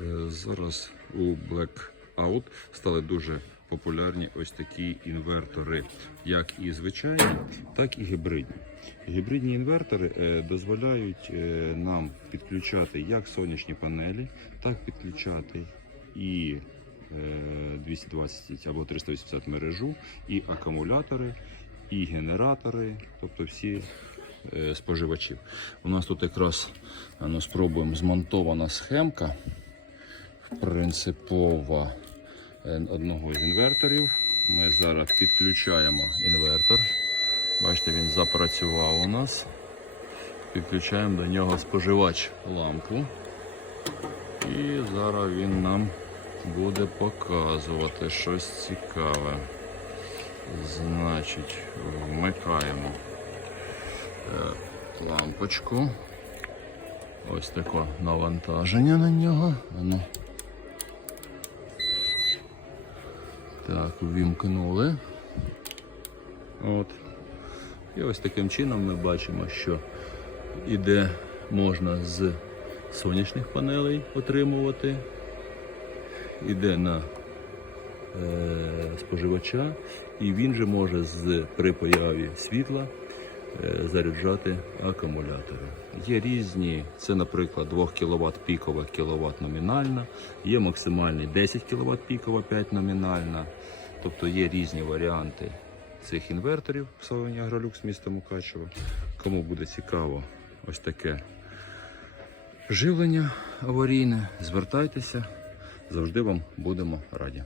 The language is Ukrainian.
Е, Зараз у Blackout стали дуже популярні ось такі інвертори, як і звичайні, так і гібридні. Гібридні інвертори е, дозволяють е, нам підключати як сонячні панелі, так підключати і е, 220 або 380 мережу, і акумулятори, і генератори, тобто всі споживачів. У нас тут якраз ну, спробуємо змонтована схемка принципова е, одного з інверторів. Ми зараз підключаємо інвертор. Бачите, він запрацював у нас. Підключаємо до нього споживач лампу. І зараз він нам буде показувати щось цікаве. Значить, вмикаємо е, лампочку. Ось таке навантаження на нього. Так, ввімкнули. От. І ось таким чином ми бачимо, що іде можна з сонячних панелей отримувати, іде на е, споживача, і він же може з, при появі світла заряджати акумулятори. Є різні, це, наприклад, 2 кВт пікова, кВт номінальна, є максимальний 10 кВт пікова, 5 номінальна. Тобто є різні варіанти цих інверторів в салоні Агролюкс міста Мукачево. Кому буде цікаво ось таке живлення аварійне, звертайтеся, завжди вам будемо раді.